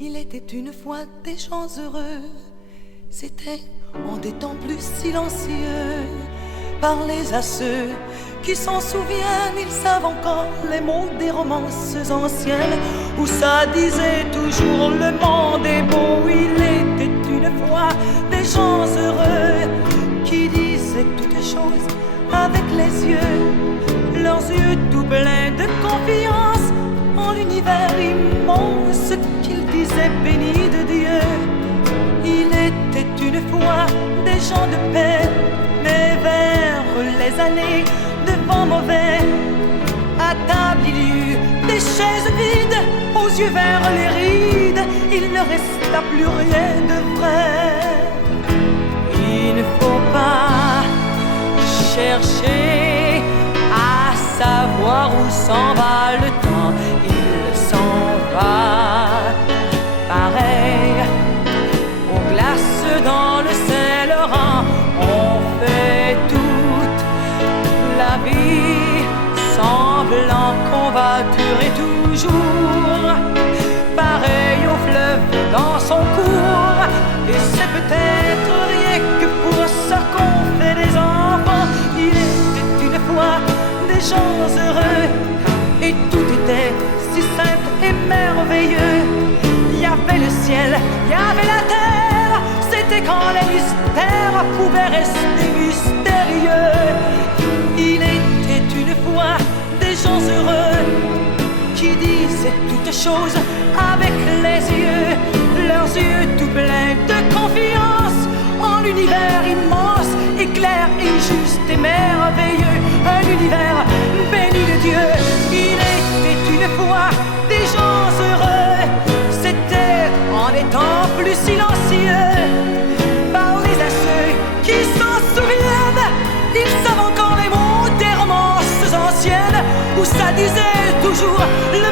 Il était une fois des gens heureux, c'était en des temps plus silencieux. Parlez à ceux qui s'en souviennent, ils savent encore les mots des romances anciennes où ça disait toujours le monde est beau. Il était une fois des gens heureux qui disaient toutes choses avec les yeux, leurs yeux tout pleins de confiance en l'univers immense qu'ils disaient béni de Dieu. Il était une fois des gens de paix, mais vers les années de vent mauvais, à table il y eut des chaises vides, aux yeux vers les rides, il ne resta plus rien de vrai. Il ne faut pas chercher à savoir où s'en va le temps, il s'en va pareil aux glaces dans le Saint-Laurent. On fait toute la vie semblant qu'on va durer toujours, pareil au fleuve dans son cours. Et c'est peut-être rien que pour ça qu'on fait des enfants. Il était une fois des gens heureux et tout était si simple et merveilleux. Il y avait le ciel, il y avait la terre, c'était quand les mystères pouvaient rester mystérieux. Il était une fois des gens heureux qui disaient toutes choses avec les yeux, leurs yeux tout pleins de confiance en l'univers immense, éclair et juste et merveilleux, un univers béni de Dieu. Il était une fois des gens heureux, c'était en des temps plus silencieux. Parlez à ceux qui s'en souviennent, ils savent encore les mots des romances anciennes où ça disait toujours le